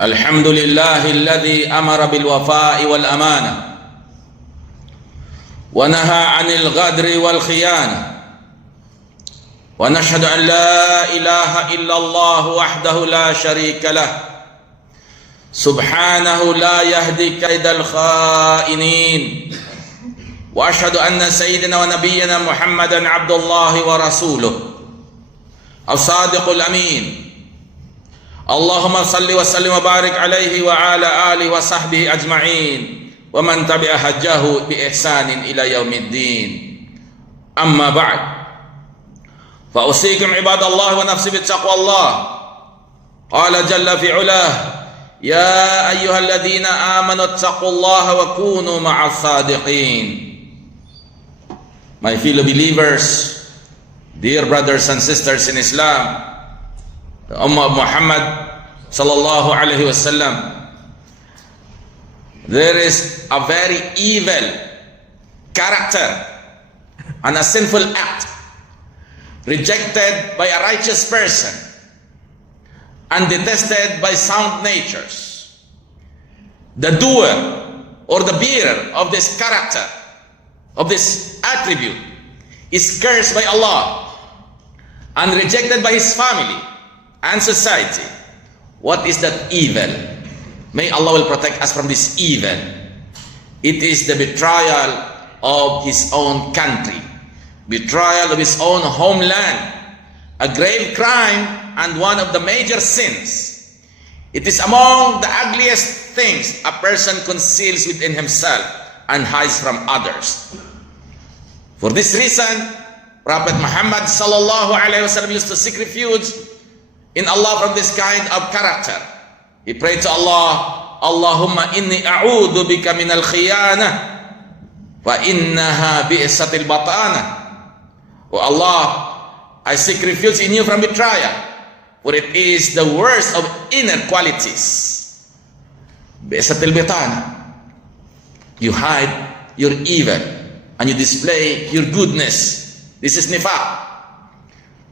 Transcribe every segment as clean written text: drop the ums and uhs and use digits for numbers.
الحمد لله الذي أمر بالوفاء والأمانة ونهى عن الغدر والخيانة، ونشهد أن لا إله إلا الله وحده لا شريك له سبحانه لا يهدي كيد الخائنين، وأشهد أن سيدنا ونبينا محمدا عبد الله ورسوله الصادق الأمين. اللهم صل وسلم وبارك عليه وعلى آله وصحبه أجمعين ومن تبع حجه بإحسان إلى يوم الدين. أما بعد، فأوصيكم عباد الله ونفسي بتقوى الله. قال جل في علاه: يا أيها الذين آمنوا اتقوا الله وكونوا مع الصادقين. My fellow believers, dear brothers and sisters in Islam, the Ummah of Muhammad sallallahu alaihi wasallam, there is a very evil character and a sinful act rejected by a righteous person and detested by sound natures. The doer or the bearer of this character, of this attribute, is cursed by Allah and rejected by his family and society. What is that evil? May Allah will protect us from this evil. It is the betrayal of his own country, betrayal of his own homeland, a grave crime and one of the major sins. It is among the ugliest things a person conceals within himself and hides from others. For this reason, Prophet Muhammad sallallahu alaihi wasallam used to seek refuge in Allah from this kind of character. He prayed to Allah, Allahumma inni a'udhu bika min al-khiyana wa innaha bi'satil batana. Oh Allah, I seek refuge in you from betrayal, for it is the worst of inner qualities. Bi'satil batana. You hide your evil and you display your goodness. This is nifaq.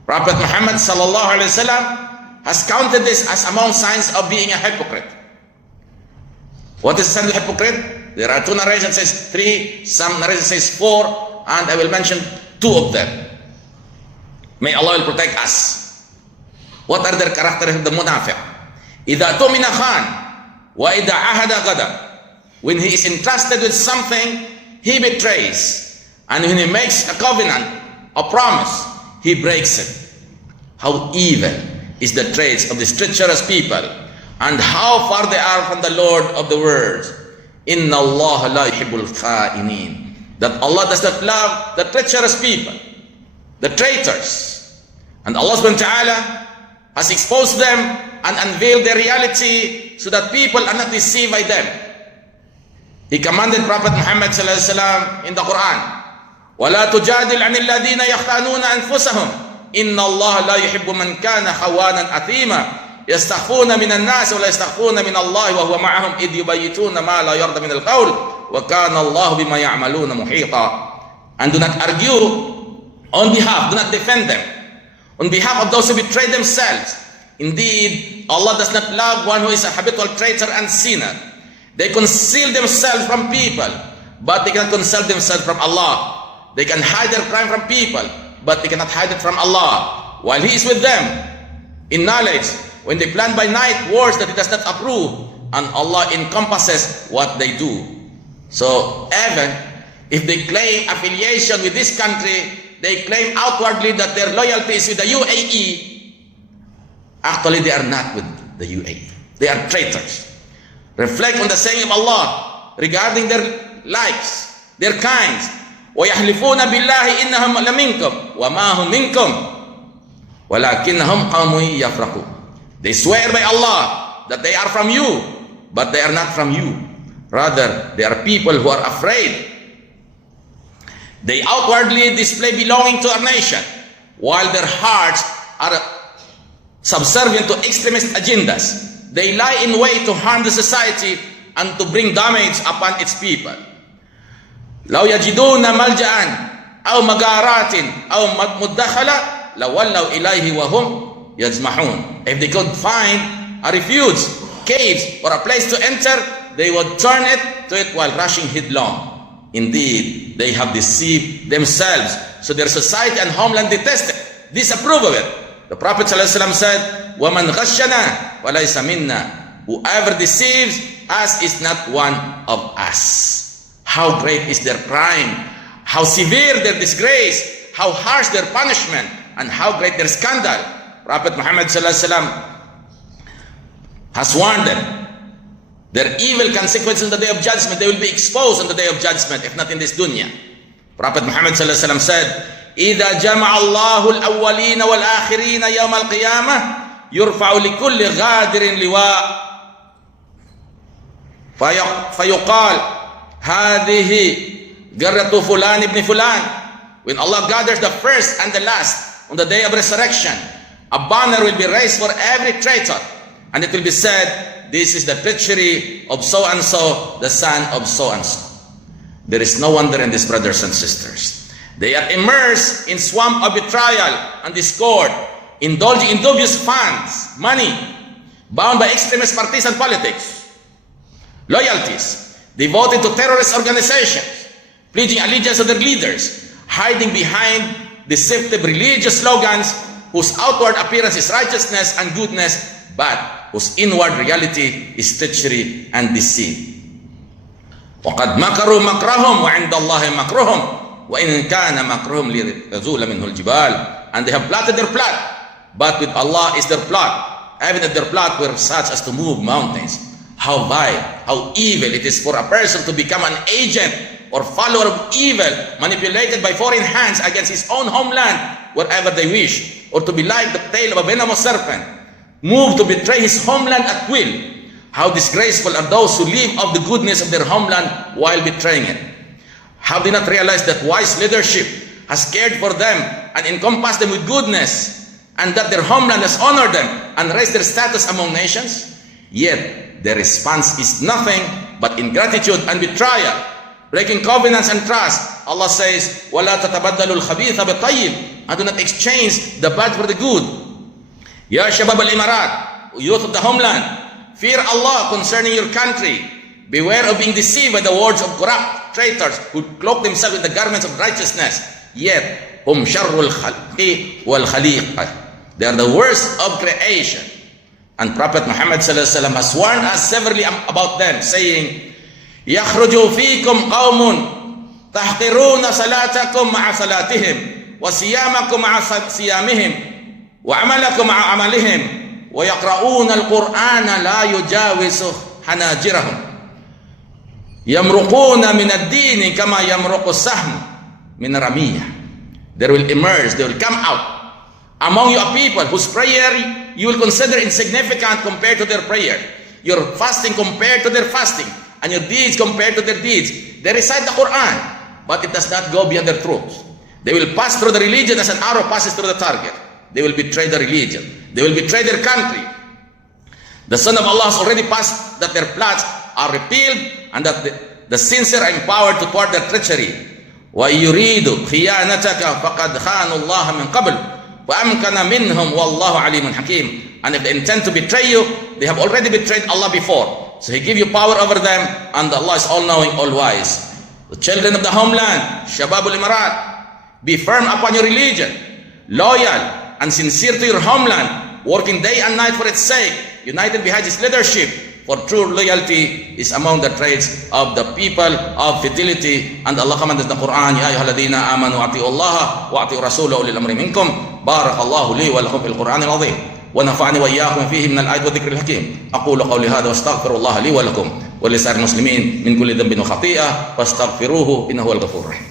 Prophet Muhammad sallallahu alaihi wasallam has counted this as among signs of being a hypocrite. What is the sign of a hypocrite? There are two narrations says 3, some narration says 4, and I will mention 2 of them. May Allah will protect us. What are the characteristics of the munafiq? إِذَا تُؤْمِنَ خَانَ وَإِذَا عَهَدَ غَدَرَ. When he is entrusted with something, he betrays, and when he makes a covenant, a promise, he breaks it. How evil is the traits of these treacherous people, and how far they are from the Lord of the world. Inna Allah la yuhibbul kha'inin. That Allah does not love the treacherous people, the traitors. And Allah subhanahu wa ta'ala has exposed them and unveiled their reality so that people are not deceived by them. He commanded Prophet Muhammad sallallahu alaihi wasallam in the Quran, وَلَا تُجَادِلْ عَنِ الَّذِينَ يَخْتَانُونَ أَنفُسَهُمْ إن الله لا يحب من كان خوانا أثيما يستخفون من الناس ولا يستخفون من الله وهو معهم إذ يبيتون ما لا يرضى من القول وكان الله بما يعملون محيطا. And do not argue on behalf, do not defend them on behalf of those who betray themselves. Indeed, Allah does not love one who is a habitual traitor and sinner. They conceal themselves from people, but they cannot conceal themselves from Allah. They can hide their crime from people, but they cannot hide it from Allah, while He is with them in knowledge when they plan by night wars that He does not approve, and Allah encompasses what they do. So even if they claim affiliation with this country, they claim outwardly that their loyalty is with the UAE. Actually, they are not with the UAE. They are traitors. Reflect on the saying of Allah regarding their lives, their kinds. وَيَحْلِفُونَ بِاللَّهِ إِنَّهُمْ لَمِنْكُمْ وَمَا هُمْ مِنْكُمْ وَلَكِنَّهُمْ قَوْمٌ يَفْرَقُونَ. They swear by Allah that they are from you, but they are not from you. Rather, they are people who are afraid. They outwardly display belonging to our nation, while their hearts are subservient to extremist agendas. They lie in wait to harm the society and to bring damage upon its people. لو يجدون ملجأ أو مغارات أو مدخلا لولوا إليه وهم يجمحون. If they could find a refuge, caves or a place to enter, they would turn to it while rushing headlong. Indeed, they have deceived themselves, so their society and homeland detest it, disapprove of it. The Prophet ﷺ said, وَمَنْ غَشَّنَا وَلَيْسَ مِنَّا. Whoever deceives us is not one of us. How great is their crime, how severe their disgrace, how harsh their punishment, and how great their scandal. Prophet Muhammad ﷺ has warned them. Their evil consequences on the day of judgment, they will be exposed on the day of judgment, if not in this dunya. Prophet Muhammad ﷺ said, إِذَا جَمَعَ اللَّهُ الْأَوَّلِينَ وَالْآخِرِينَ يَوْمَ الْقِيَامَةِ يُرْفَعُ لِكُلِّ غَادِرٍ لِوَاءٍ فَيُقَالْ هَذِهِ جَرَّةُ فُلَانِ ibn Fulan. When Allah gathers the first and the last on the day of resurrection, a banner will be raised for every traitor, and it will be said, this is the treachery of so-and-so, the son of so-and-so. There is no wonder in this, brothers and sisters. They are immersed in swamp of betrayal and discord, indulging in dubious funds, money, bound by extremist partisan politics, loyalties, devoted to terrorist organizations, pledging allegiance to their leaders, hiding behind deceptive religious slogans whose outward appearance is righteousness and goodness, but whose inward reality is treachery and deceit. وَقَدْ مَكَرُوا مَكْرَهُمْ وَعِنْدَ اللَّهِ مَكْرُهُمْ وَإِنْ كَانَ مَكْرُهُمْ لِيَزُولَ مِنْهُ الْجِبَالِ. And they have plotted their plot, but with Allah is their plot, even if their plot were such as to move mountains. How vile, how evil it is for a person to become an agent or follower of evil, manipulated by foreign hands against his own homeland wherever they wish, or to be like the tail of a venomous serpent, moved to betray his homeland at will. How disgraceful are those who live of the goodness of their homeland while betraying it. Have they not realized that wise leadership has cared for them and encompassed them with goodness, and that their homeland has honored them and raised their status among nations? Yet their response is nothing but ingratitude and betrayal, breaking covenants and trust. Allah says, وَلَا تَتَبَدَّلُوا الْخَبِيثَ بِالطَّيِّبِ. And do not exchange the bad for the good. Ya Shabab al-Imarat, youth of the homeland, fear Allah concerning your country. Beware of being deceived by the words of corrupt traitors who cloak themselves with the garments of righteousness. Yet, hum sharrul khalqi wal khaliqah. They are the worst of creation. And Prophet Muhammad ﷺ has warned us severally about them, saying, يَخْرُجُ فِيكُمْ قَوْمٌ تَحْقِرُونَ صَلَاتَكُمْ مَعَ صَلَاتِهِمْ وَصِيَامَكُمْ مَعَ صِيَامِهِمْ وَعَمَلَكُمْ مَعَ عَمَلِهِمْ وَيَقْرَؤُونَ الْقُرْآنَ لَا يُجَاوِزُ حَنَاجِرَهُمْ يَمْرُقُونَ مِنَ الدِّينِ كَمَا يَمْرُقُ السَّهْمُ مِنَ رَمِيَّةٍ. They will emerge, they will come out among you a people whose prayer you will consider insignificant compared to their prayer, your fasting compared to their fasting, and your deeds compared to their deeds. They recite the Quran, but it does not go beyond their truths. They will pass through the religion as an arrow passes through the target. They will betray the religion. They will betray their country. The Son of Allah has already passed that their plots are repealed and that the sincere are empowered to thwart their treachery. وَيُرِيدُ خِيَانَتَكَ فَقَدْ خَانُوا اللَّهَ مِنْ قَبْلُ وَأَمْكَنَ مِنْهُمْ وَاللَّهُ عَلِيمٌ حَكِيمٌ. And if they intend to betray you, they have already betrayed Allah before. So He give you power over them, and Allah is all-knowing, all-wise. The children of the homeland, Shabab al-Imarat, be firm upon your religion, loyal and sincere to your homeland, working day and night for its sake, united behind its leadership, for true loyalty is among the traits of the people of fidelity. And Allah commands in the Quran, Ya ayyuhalladhina amanu ati'u Allah wa ati'u rasulahu ulil amri minkum. Barakallahu li wa lakum fil Qur'an al-azim wa nafa'ani wa iyyakum fihi min al-ayat wa dhikril hakim. Aqulu qawli hadha wa astaghfirullah li wa lakum wa lisa'iril muslimin min kulli dhanbin wa khati'ah fastaghfiruhu innahu al-ghafurur rahim.